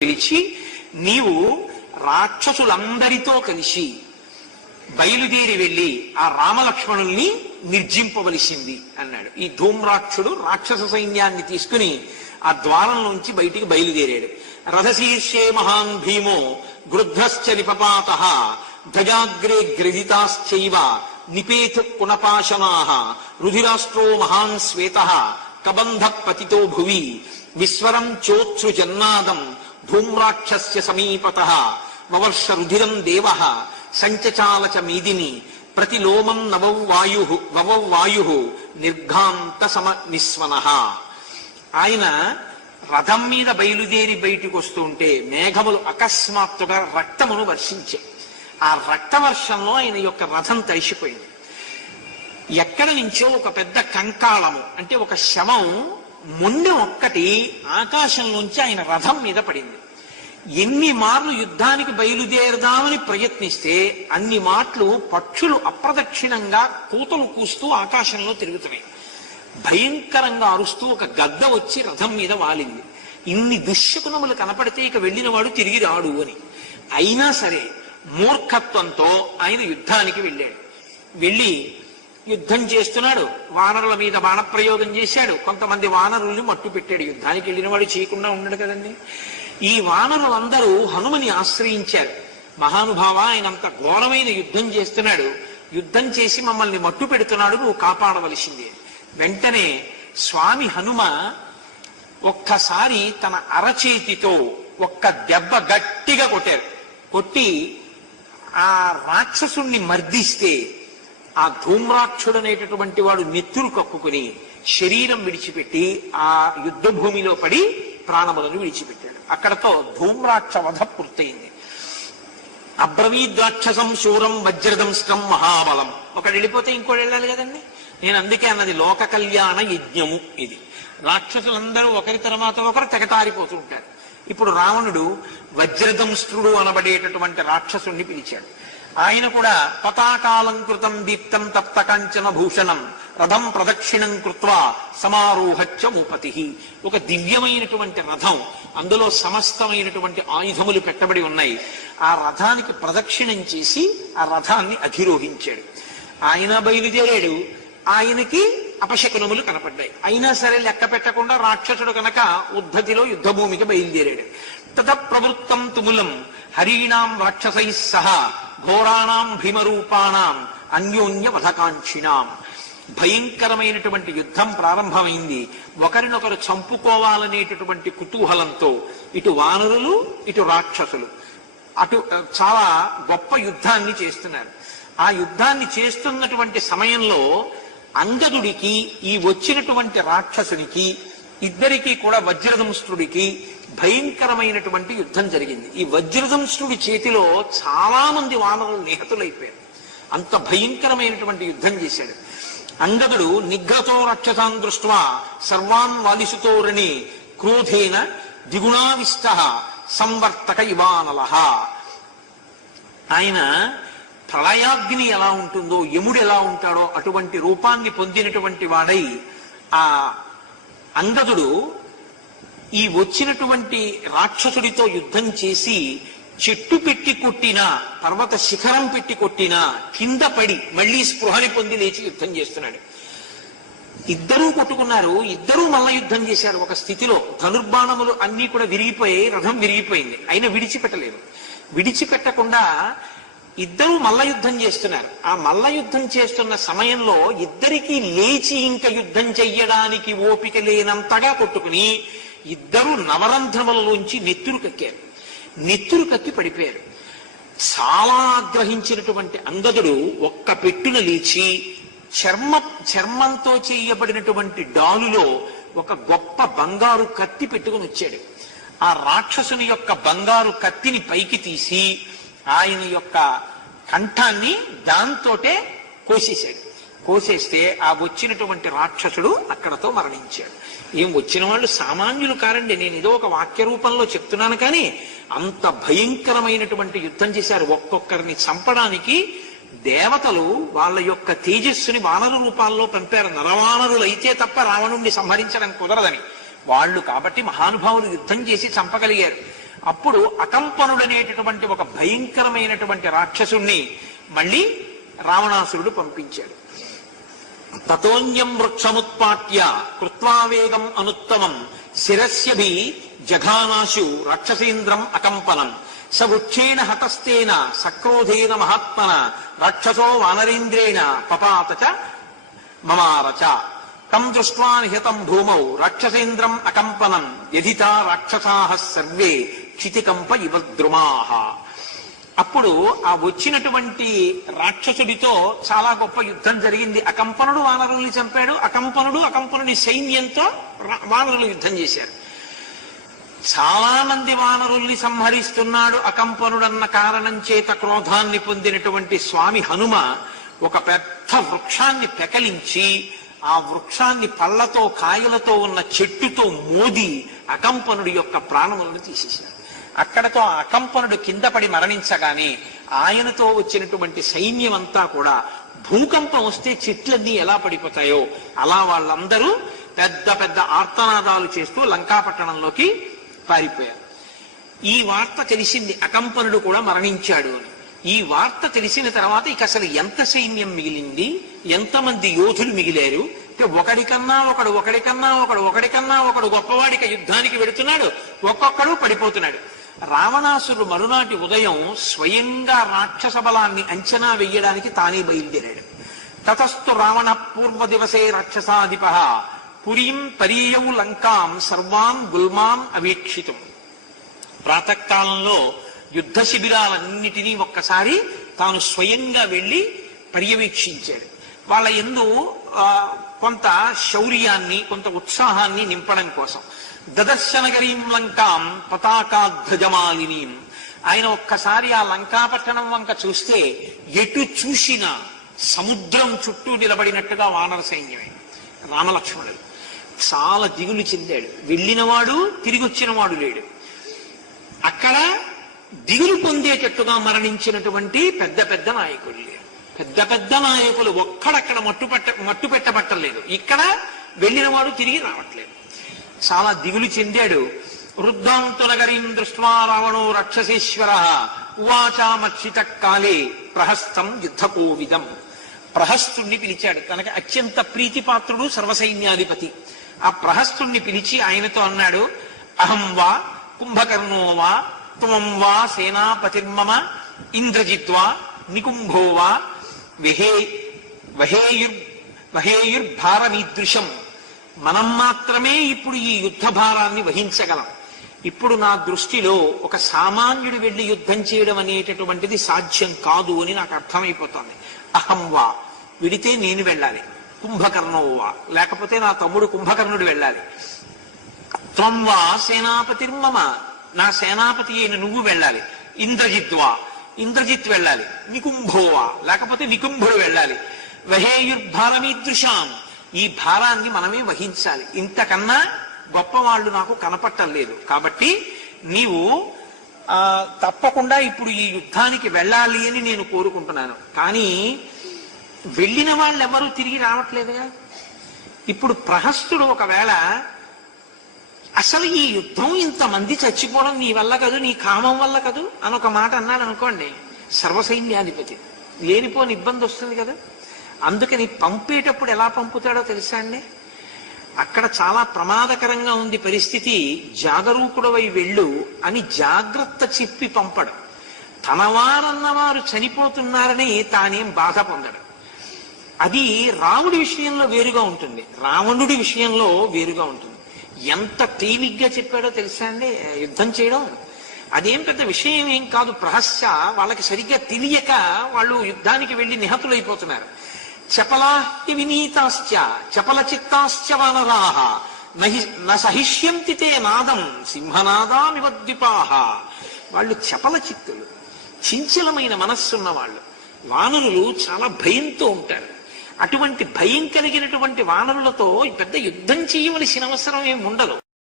పిలిచి నీవు రాక్షసులందరితో కలిసి బయలుదేరి వెళ్ళి ఆ రామలక్ష్మణుల్ని నిర్జింపవలసింది అన్నాడు. ఈ ధూమ్రాక్షుడు రాక్షస సైన్యాన్ని తీసుకుని ఆ ద్వారం నుంచి బయటికి బయలుదేరాడు. రథశీర్షే మహాన్ భీమో గృద్ధశ్చ నిపపాత గజాగ్రే గ్రజితాశ్చైవ నిపేత కుణపాశనా రుధిరాష్ట్రో మహాన్ శ్వేత కబంధ పతితో భువి విశ్వరం చోత్సు జన్నాదం ధూమ్రాక్షస్య సమీపత వవర్ష రుధిరం దేవ సంచచాల చ మీదిని ప్రతిలోమం నవౌ వాయు వవౌ నిర్ఘాంత సమ నిస్వన ఆయన రథం మీద బయలుదేరి బయటికి వస్తూ ఉంటే మేఘములు అకస్మాత్తుగా రక్తమును వర్షించాయి. ఆ రక్తవర్షంలో ఆయన యొక్క రథం తడిసిపోయింది. ఎక్కడ నుంచో ఒక పెద్ద కంకాళము అంటే ఒక శవం మొండె ఒక్కటి ఆకాశంలోంచి ఆయన రథం మీద పడింది. ఎన్ని మార్లు యుద్ధానికి బయలుదేరదామని ప్రయత్నిస్తే అన్ని మాటలు పక్షులు అప్రదక్షిణంగా కూతలు కూస్తూ ఆకాశంలో తిరుగుతున్నాయి. భయంకరంగా అరుస్తూ ఒక గద్ద వచ్చి రథం మీద వాలింది. ఇన్ని దుశ్శకునములు కనపడితే ఇక వెళ్ళిన వాడు తిరిగి రాడు అని. అయినా సరే మూర్ఖత్వంతో ఆయన యుద్ధానికి వెళ్ళాడు. వెళ్ళి యుద్ధం చేస్తున్నాడు. వానరుల మీద బాణప్రయోగం చేశాడు. కొంతమంది వానరుల్ని మట్టు పెట్టాడు. యుద్ధానికి వెళ్ళిన వాడు చేయకుండా ఉన్నాడు కదండి. ఈ వానరులందరూ హనుమని ఆశ్రయించారు. మహానుభావ ఆయన అంత ఘోరమైన యుద్ధం చేస్తున్నాడు. యుద్ధం చేసి మమ్మల్ని మట్టు పెడుతున్నాడు. నువ్వు కాపాడవలసిందే. వెంటనే స్వామి హనుమ ఒక్కసారి తన అరచేతితో ఒక్క దెబ్బ గట్టిగా కొట్టారు. కొట్టి ఆ రాక్షసుణ్ణి మర్దిస్తే ఆ ధూమ్రాక్షుడు అనేటటువంటి వాడు నెత్తురు కక్కుకుని శరీరం విడిచిపెట్టి ఆ యుద్ధ భూమిలో పడి ప్రాణములను విడిచిపెట్టాడు. అక్కడతో ధూమ్రాక్ష వధ పూర్తయింది. అబ్రవీద్రాక్షసం శూరం వజ్రదంస్ట్రం మహాబలం. ఒకడు వెళ్ళిపోతే ఇంకోటి వెళ్ళాలి కదండి? నేను అందుకే అన్నది లోక కళ్యాణ యజ్ఞము ఇది. రాక్షసులందరూ ఒకరి తర్వాత ఒకరు తెగతారిపోతుంటారు ఇప్పుడు రావణుడు వజ్రదంష్ట్రుడు అనబడేటటువంటి రాక్షసుణ్ణి పిలిచాడు. ఆయన కూడా పతాకాలంకృతం దీప్తం తప్త కాంచన భూషణం రథం ప్రదక్షిణం కృత్వా సమారోహచ్చ ముపతి ఒక దివ్యమైనటువంటి రథం అందులో సమస్తమైనటువంటి ఆయుధములు పెట్టబడి ఉన్నాయి. ఆ రథానికి ప్రదక్షిణం చేసి ఆ రథాన్ని అధిరోహించాడు. ఆయన బయలుదేరాడు. ఆయనకి అపశకునములు కనపడ్డాయి. అయినా సరే లెక్క పెట్టకుండా రాక్షసుడు కనుక ఉద్ధతిలో యుద్ధభూమికి బయలుదేరాడు. తత ప్రవృత్తం తుములం హరీణాం రాక్షసై సహా ఘోరాణాం భీమరూపాణం అన్యోన్య వధకాంక్షిణాం భయంకరమైనటువంటి యుద్ధం ప్రారంభమైంది. ఒకరినొకరు చంపుకోవాలనేటటువంటి కుతూహలంతో ఇటు వానరులు ఇటు రాక్షసులు. అటు చాలా గొప్ప యుద్ధాన్ని చేస్తున్నారు. ఆ యుద్ధాన్ని చేస్తున్నటువంటి సమయంలో అంగదుడికి ఈ వచ్చినటువంటి రాక్షసునికి ఇద్దరికీ కూడా వజ్రదంష్ట్రుడికి భయంకరమైనటువంటి యుద్ధం జరిగింది. ఈ వజ్రదంష్ట్రుడి చేతిలో చాలా మంది వానరులు నిహతులైపోయారు. అంత భయంకరమైనటువంటి యుద్ధం చేశాడు. అంగదుడు నిఘ్రతో రక్షతాం దృష్ట్వా సర్వాన్ వాలిసుతోరణి క్రోధేన దిగుణావిష్ట సంవర్తక ఇవానల. ఆయన ప్రళయాగ్ని ఎలా ఉంటుందో యముడు ఎలా ఉంటాడో అటువంటి రూపాన్ని పొందినటువంటి వాడై ఆ అంగదుడు ఈ వచ్చినటువంటి రాక్షసుడితో యుద్ధం చేసి చెట్టు పెట్టి కొట్టినా పర్వత శిఖరం పెట్టి కొట్టినా కింద పడి మళ్ళీ స్పృహని పొంది లేచి యుద్ధం చేస్తున్నాడు. ఇద్దరూ కొట్టుకున్నారు. ఇద్దరూ మల్ల యుద్ధం చేశారు. ఒక స్థితిలో ధనుర్బాణములు అన్నీ కూడా విరిగిపోయి రథం విరిగిపోయింది. అయినా విడిచిపెట్టలేదు. విడిచిపెట్టకుండా ఇద్దరూ మల్ల యుద్ధం చేస్తున్నారు. ఆ మల్ల యుద్ధం చేస్తున్న సమయంలో ఇద్దరికీ లేచి ఇంకా యుద్ధం చెయ్యడానికి ఓపిక లేనంతగా కొట్టుకుని ఇద్దరు నవరంధ్రములలోంచి నెత్తురు కక్కారు నెత్తురు కక్కి పడిపోయారు. చాలా ఆగ్రహించినటువంటి అంగదుడు ఒక్క పెట్టున లేచి చర్మ చర్మంతో చేయబడినటువంటి డాలులో ఒక గొప్ప బంగారు కత్తి పెట్టుకుని వచ్చాడు. ఆ రాక్షసుని యొక్క బంగారు కత్తిని పైకి తీసి ఆయన యొక్క కంఠాన్ని దాంతోటే కోసేశాడు. కోసేస్తే ఆ వచ్చినటువంటి రాక్షసుడు అక్కడతో మరణించాడు. ఏం వచ్చిన వాళ్ళు సామాన్యులు కారండి. నేను ఏదో ఒక వాక్య రూపంలో చెప్తున్నాను కానీ అంత భయంకరమైనటువంటి యుద్ధం చేశారు ఒక్కొక్కరిని చంపడానికి. దేవతలు వాళ్ళ యొక్క తేజస్సుని వానరు రూపాల్లో పంపారు. నరవానరులు అయితే తప్ప రావణుణ్ణి సంహరించడం కుదరదని. వాళ్ళు కాబట్టి మహానుభావులు యుద్ధం చేసి చంపగలిగారు. అప్పుడు అకంపనుడనేటటువంటి ఒక భయంకరమైనటువంటి రాక్షసుణ్ణి మళ్ళీ రావణాసురుడు పంపించాడు. తతోన్యం వృక్షముత్పాట్య కృత్వావేగం అనుత్తమం శిరస్యభి జఘానాశు రాక్షసేంద్రం అకంపనం. స వృక్షేణ హతస్తేన సక్రోధేన మహాత్మన రాక్షసో వానరేంద్రేణ పపాత మమారచ తం దృష్ట్వా నిహతం భూమౌ రాక్షసేంద్రం అకంపనం యధితా రాక్షసాః సర్వే క్షితికంప ఇవ ద్రుమాః అప్పుడు ఆ వచ్చినటువంటి రాక్షసుడితో చాలా గొప్ప యుద్ధం జరిగింది. అకంపనుడు వానరుల్ని చంపాడు. అకంపనుడు అకంపనుడి సైన్యంతో రా- వానరులు యుద్ధం చేశారు. చాలా మంది వానరుల్ని సంహరిస్తున్నాడు. అకంపనుడన్న కారణం చేత క్రోధాన్ని పొందినటువంటి స్వామి హనుమ ఒక పెద్ద వృక్షాన్ని పెకలించి ఆ వృక్షాన్ని పళ్ళతో కాయలతో ఉన్న చెట్టుతో మోది అకంపనుడి యొక్క ప్రాణములను తీసేశాడు. అక్కడతో ఆ అకంపనుడు కింద పడి మరణించగానే ఆయనతో వచ్చినటువంటి సైన్యం అంతా కూడా భూకంపం వస్తే చెట్లన్నీ ఎలా పడిపోతాయో అలా వాళ్ళందరూ పెద్ద పెద్ద ఆర్తనాదాలు చేస్తూ లంకాపట్టణంలోకి పారిపోయారు. ఈ వార్త తెలిసింది అకంపనుడు కూడా మరణించాడు అని. ఈ వార్త తెలిసిన తర్వాత ఇక అసలు ఎంత సైన్యం మిగిలింది? ఎంతమంది యోధులు మిగిలారు? అంటే ఒకడికన్నా ఒకడు ఒకడికన్నా ఒకడు ఒకడికన్నా ఒకడు గొప్పవాడికి యుద్ధానికి వెడుతున్నాడు ఒక్కొక్కడు పడిపోతున్నాడు. రావణాసురుడు మరునాటి ఉదయం స్వయంగా రాక్షస బలాన్ని అంచనా వేయడానికి తానే బయలుదేరాడు. తతస్థు రావణ పూర్వ దివసే రాక్షసాధిప పురీం పరీయౌ లంకాం సర్వాం గుల్మాం అవీక్షితం. ప్రాతకాలంలో యుద్ధ శిబిరాలన్నిటినీ ఒక్కసారి తాను స్వయంగా వెళ్ళి పర్యవేక్షించాడు. వాళ్ళ ఎందు ఆ, కొంత శౌర్యాన్ని కొంత ఉత్సాహాన్ని నింపడం కోసం. దదర్శనగరీం లంకాం పతాకాధ్వజమాలినీం ఆయన ఒక్కసారి ఆ లంకాపట్టణం వంక చూస్తే ఎటు చూసినా సముద్రం చుట్టూ నిలబడినట్టుగా వానర సైన్యమే. రామలక్ష్మణుడు చాలా దిగులు చెందాడు. వెళ్ళినవాడు తిరిగి వచ్చినవాడు లేడు. అక్కడ దిగులు పొందేటట్టుగా మరణించినటువంటి పెద్ద పెద్ద నాయకులు లేరు. పెద్ద పెద్ద నాయకులు ఒక్కడక్కడ మట్టు పట్ట మట్టు పెట్టబట్టలేదు ఇక్కడ వెళ్ళినవాడు తిరిగి రావట్లేదు. చాలా దిగులు చెందాడు. వృద్ధాంతులగరీం దృష్ట్వా రావణో రక్షసేశ్వర. ఉవాచామక్షిత కాలే ప్రహస్తం యుద్ధకోవిదం. ప్రహస్తుణ్ణి పిలిచాడు. తనకి అత్యంత ప్రీతిపాత్రుడు సర్వసైన్యాధిపతి. ఆ ప్రహస్తుణ్ణి పిలిచి ఆయనతో అన్నాడు అహం వా కుంభకర్ణో వా త్వం వా సేనాపతిర్మమ ఇంద్రజిత్వా నికుంభో వా విహే వహేయుర్ వహేయుర్భారమీదృశం. మనం మాత్రమే ఇప్పుడు ఈ యుద్ధ భారాన్ని వహించగలం. ఇప్పుడు నా దృష్టిలో ఒక సామాన్యుడు వెళ్ళి యుద్ధం చేయడం అనేటటువంటిది సాధ్యం కాదు అని నాకు అర్థమైపోతుంది. అహం వా విడితే నేను వెళ్ళాలి. కుంభకర్ణోవా వా లేకపోతే నా తమ్ముడు కుంభకర్ణుడు వెళ్ళాలి. త్వం వా సేనాపతిర్మమ నా సేనాపతి అయిన నువ్వు వెళ్ళాలి. ఇంద్రజిత్వా ఇంద్రజిత్ వెళ్ళాలి. నికుంభోవా లేకపోతే నికుంభుడు వెళ్ళాలి. వహేయుర్భారమీదృశాం ఈ భారాన్ని మనమే వహించాలి. ఇంతకన్నా గొప్పవాళ్ళు నాకు కనపట్టం లేదు. కాబట్టి నీవు తప్పకుండా ఇప్పుడు ఈ యుద్ధానికి వెళ్ళాలి అని నేను కోరుకుంటున్నాను. కానీ వెళ్ళిన వాళ్ళు ఎవరూ తిరిగి రావట్లేదుగా? ఇప్పుడు ప్రహస్తుడు ఒకవేళ అసలు ఈ యుద్ధం ఇంతమంది చచ్చిపోవడం నీ వల్ల కదూ నీ కామం వల్ల కదూ? అని ఒక మాట అన్నాడు అనుకోండి సర్వసైన్యాధిపతి లేనిపోని ఇబ్బంది వస్తుంది కదా? అందుకని పంపేటప్పుడు ఎలా పంపుతాడో తెలుసా అండి? అక్కడ చాలా ప్రమాదకరంగా ఉంది పరిస్థితి. జాగరూకుడవై వెళ్ళు అని జాగ్రత్త చెప్పి పంపడు. తన వారన్న వారు చనిపోతున్నారని తానేం బాధ పొందడు. అది రాముడి విషయంలో వేరుగా ఉంటుంది. రావణుడి విషయంలో వేరుగా ఉంటుంది. ఎంత తేలిగ్గా చెప్పాడో తెలుసా అండి? యుద్ధం చేయడం. అదేం పెద్ద విషయం ఏం కాదు. ప్రహస్య వాళ్ళకి సరిగ్గా తెలియక వాళ్ళు యుద్ధానికి వెళ్ళి నిహతులైపోతున్నారు. చపలా వినీతాశ్చ చపల చిత్తాశ్చ వానరాహ నహి తే నాదం సింహనాదామివద్విపాహ వాళ్ళు చపల చిత్తులు చించలమైన మనస్సున్న వాళ్ళు వానరులు చాలా భయంతో ఉంటారు. అటువంటి భయం కలిగినటువంటి వానరులతో పెద్ద యుద్ధం చేయవలసిన అవసరం ఏమి ఉండదు